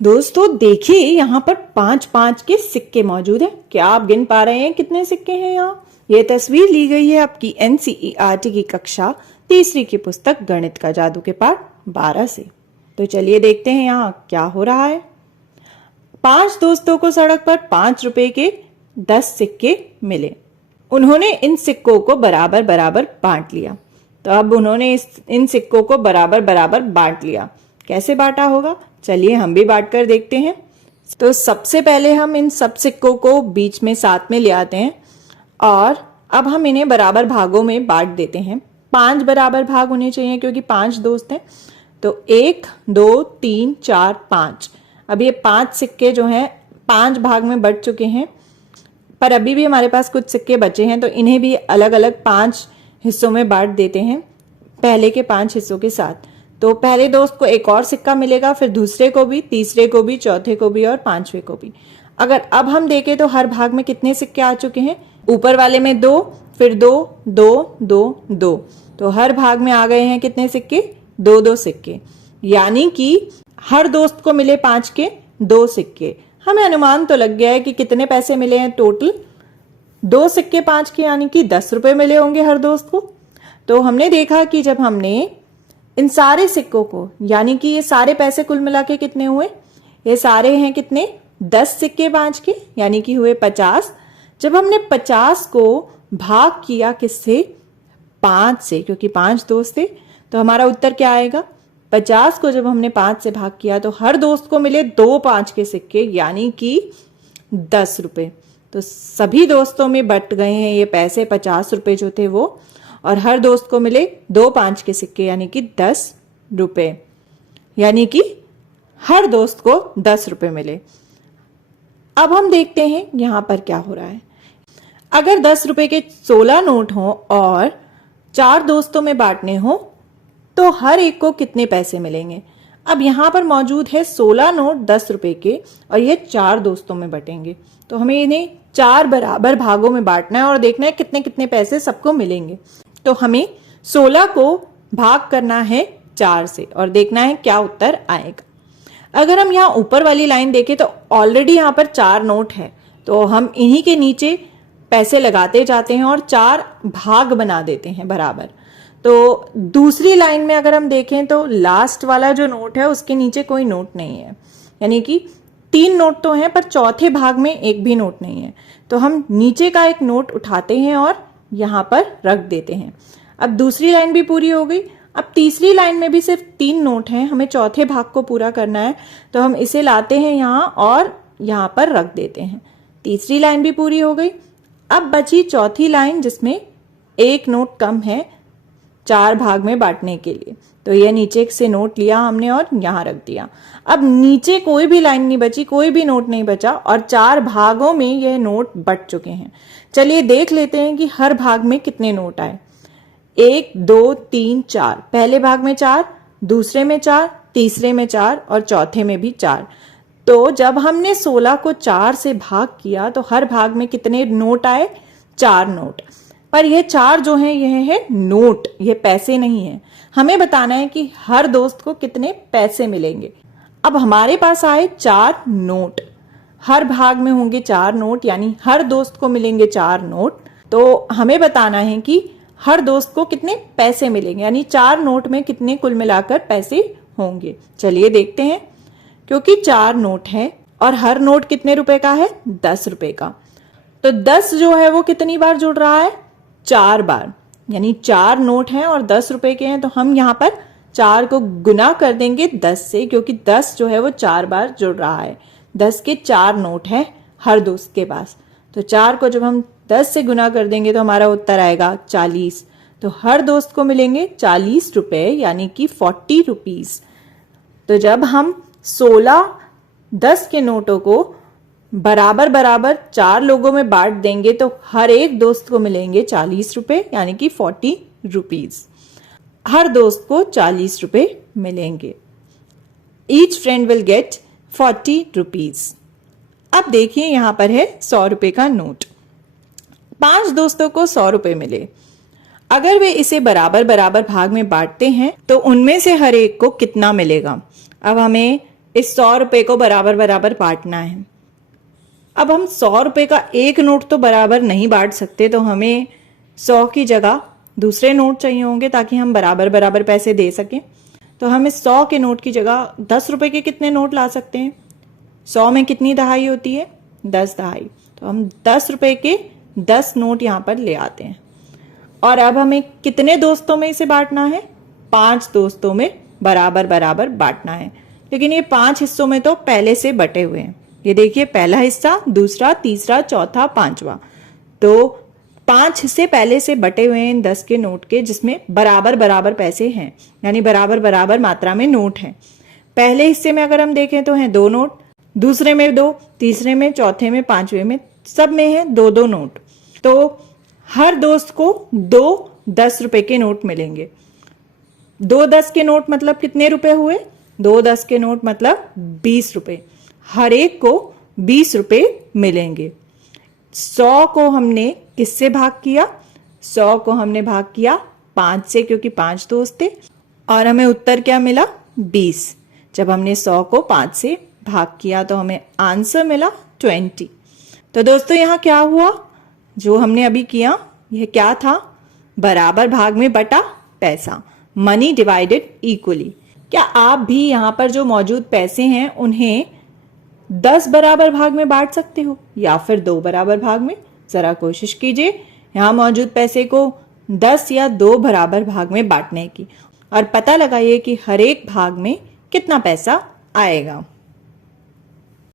दोस्तों देखिए, यहाँ पर 5-5 के सिक्के मौजूद हैं। क्या आप गिन पा रहे हैं कितने सिक्के हैं यहाँ? ये तस्वीर ली गई है आपकी एनसीईआरटी की कक्षा तीसरी की पुस्तक गणित का जादू के पाठ 12 से। तो चलिए देखते हैं यहाँ क्या हो रहा है। 5 दोस्तों को सड़क पर 5 रुपए के 10 सिक्के मिले। उन्होंने इन सिक्कों को बराबर बराबर बांट लिया। तो अब उन्होंने इन सिक्कों को बराबर बराबर बांट लिया। कैसे बांटा होगा? चलिए हम भी बांट कर देखते हैं। तो सबसे पहले हम इन सब सिक्कों को बीच में साथ में ले आते हैं और अब हम इन्हें बराबर भागों में बांट देते हैं। 5 बराबर भाग होने चाहिए क्योंकि 5 दोस्त हैं। तो 1 2 3 4 5। अब ये 5 सिक्के जो हैं 5 भाग में बट चुके हैं, पर अभी भी हमारे पास कुछ सिक्के बचे हैं, तो इन्हें भी अलग अलग 5 हिस्सों में बांट देते हैं पहले के 5 हिस्सों के साथ। तो पहले दोस्त को एक और सिक्का मिलेगा, फिर दूसरे को भी, तीसरे को भी, चौथे को भी और 5वें को भी। अगर अब हम देखें तो हर भाग में कितने सिक्के आ चुके हैं? ऊपर वाले में 2, फिर 2 2 2 2। तो हर भाग में आ गए हैं कितने सिक्के? 2-2 सिक्के। यानी कि हर दोस्त को मिले 5 के 2 सिक्के। हमें अनुमान तो लग गया है कि कितने पैसे मिले हैं टोटल। 2 सिक्के 5 के यानी कि 10 रुपए मिले होंगे हर दोस्त को। तो हमने देखा कि जब हमने इन सारे सिक्कों को, यानी कि ये सारे पैसे कुल मिला के कितने हुए? ये सारे हैं कितने? 10 सिक्के 5 के, यानी कि हुए 50। जब हमने 50 को भाग किया किससे? 5 से, क्योंकि 5 दोस्त थे। तो हमारा उत्तर क्या आएगा? 50 को जब हमने 5 से भाग किया तो हर दोस्त को मिले 2 5 के सिक्के, यानी कि 10 रुपए। तो सभी दोस्तों में बट गए हैं ये पैसे, 50 रुपए जो थे वो, और हर दोस्त को मिले 2 5 के सिक्के, यानी कि 10 रुपए। यानी कि हर दोस्त को 10 रुपए मिले। अब हम देखते हैं यहां पर क्या हो रहा है। अगर 10 रुपए के 16 नोट हो और 4 दोस्तों में बांटने हो तो हर एक को कितने पैसे मिलेंगे? अब यहां पर मौजूद है 16 नोट 10 रुपए के और ये 4 दोस्तों में बटेंगे। तो हमें इन्हें 4 बराबर भागों में बांटना है और देखना है कितने कितने पैसे सबको मिलेंगे। तो हमें 16 को भाग करना है 4 से और देखना है क्या उत्तर आएगा। अगर हम यहाँ ऊपर वाली लाइन देखें तो ऑलरेडी यहाँ पर 4 नोट है, तो हम इन्हीं के नीचे पैसे लगाते जाते हैं और 4 भाग बना देते हैं बराबर। तो दूसरी लाइन में अगर हम देखें तो लास्ट वाला जो नोट है उसके नीचे कोई नोट नहीं है, यानी कि 3 नोट तो हैं पर चौथे भाग में एक भी नोट नहीं है। तो हम नीचे का एक नोट उठाते हैं और यहां पर रख देते हैं। अब दूसरी लाइन भी पूरी हो गई। अब तीसरी लाइन में भी सिर्फ 3 नोट हैं, हमें चौथे भाग को पूरा करना है, तो हम इसे लाते हैं यहां और यहां पर रख देते हैं। तीसरी लाइन भी पूरी हो गई। अब बची चौथी लाइन जिसमें एक नोट कम है 4 भाग में बांटने के लिए, तो यह नीचे से नोट लिया हमने और यहां रख दिया। अब नीचे कोई भी लाइन नहीं बची, कोई भी नोट नहीं बचा और 4 भागों में यह नोट बट चुके हैं। चलिए देख लेते हैं कि हर भाग में कितने नोट आए। 1 2 3 4। पहले भाग में 4, दूसरे में 4, तीसरे में 4 और चौथे में भी 4। तो जब हमने 16 को 4 से भाग किया तो हर भाग में कितने नोट आए? 4 नोट। पर यह 4 जो है यह है नोट, यह पैसे नहीं है। हमें बताना है कि हर दोस्त को कितने पैसे मिलेंगे। अब हमारे पास आए 4 नोट, हर भाग में होंगे 4 नोट, यानी हर दोस्त को मिलेंगे 4 नोट। तो हमें बताना है कि हर दोस्त को कितने पैसे मिलेंगे, यानी 4 नोट में कितने कुल मिलाकर पैसे होंगे। चलिए देखते हैं। क्योंकि 4 नोट है और हर नोट कितने रुपए का है? 10 रुपए का। तो 10 जो है वो कितनी बार जुड़ रहा है? 4 बार। यानी 4 नोट हैं और 10 रुपए के हैं, तो हम यहाँ पर 4 को गुना कर देंगे 10 से, क्योंकि 10 जो है वो 4 बार जुड़ रहा है। 10 के 4 नोट हैं हर दोस्त के पास। तो 4 को जब हम 10 से गुना कर देंगे तो हमारा उत्तर आएगा 40। तो हर दोस्त को मिलेंगे 40 रुपए, यानी कि 40 रुपीज। तो जब हम 16 10 के नोटों को बराबर बराबर 4 लोगों में बांट देंगे तो हर एक दोस्त को मिलेंगे 40 रुपए, यानी कि 40 रुपीज। हर दोस्त को 40 रुपए मिलेंगे। Each friend will get 40 rupees. अब देखिए यहां पर है 100 रुपए का नोट। 5 दोस्तों को 100 रुपए मिले। अगर वे इसे बराबर बराबर भाग में बांटते हैं तो उनमें से हर एक को कितना मिलेगा? अब हमें इस 100 रुपए को बराबर बराबर बांटना है। अब हम 100 रुपए का एक नोट तो बराबर नहीं बांट सकते, तो हमें 100 की जगह दूसरे नोट चाहिए होंगे ताकि हम बराबर बराबर पैसे दे सकें। तो हम इस 100 के नोट की जगह 10 रुपए के कितने नोट ला सकते हैं? 100 में कितनी दहाई होती है? 10 दहाई। तो हम 10 रुपए के 10 नोट यहां पर ले आते हैं। और अब हमें कितने दोस्तों में इसे बांटना है? 5 दोस्तों में बराबर बराबर बांटना है। लेकिन ये 5 हिस्सों में तो पहले से बटे हुए हैं। ये देखिए, पहला हिस्सा, दूसरा, तीसरा, चौथा, पांचवा। तो 5 हिस्से पहले से बटे हुए हैं इन 10 के नोट के, जिसमें बराबर बराबर पैसे हैं, यानी बराबर बराबर मात्रा में नोट हैं। पहले हिस्से में अगर हम देखें तो हैं 2 नोट, दूसरे में 2, तीसरे में, चौथे में, पांचवे में, सब में है 2-2 नोट। तो हर दोस्त को 2 10 रुपए के नोट मिलेंगे। 2 10 के नोट मतलब कितने रुपए हुए? 2 10 के नोट मतलब 20 रुपए। हर एक को 20 रुपए मिलेंगे। 100 को हमने किससे भाग किया? 100 को हमने भाग किया 5 से, क्योंकि 5 दोस्त थे, और हमें उत्तर क्या मिला? 20। जब हमने 100 को 5 से भाग किया तो हमें आंसर मिला 20। तो दोस्तों यहाँ क्या हुआ? जो हमने अभी किया, यह क्या था? बराबर भाग में बटा पैसा, मनी डिवाइडेड इक्वली। क्या आप भी यहाँ पर जो मौजूद पैसे हैं उन्हें 10 बराबर भाग में बांट सकते हो या फिर 2 बराबर भाग में? जरा कोशिश कीजिए यहाँ मौजूद पैसे को 10 या 2 बराबर भाग में बांटने की, और पता लगाइए कि हर एक भाग में कितना पैसा आएगा।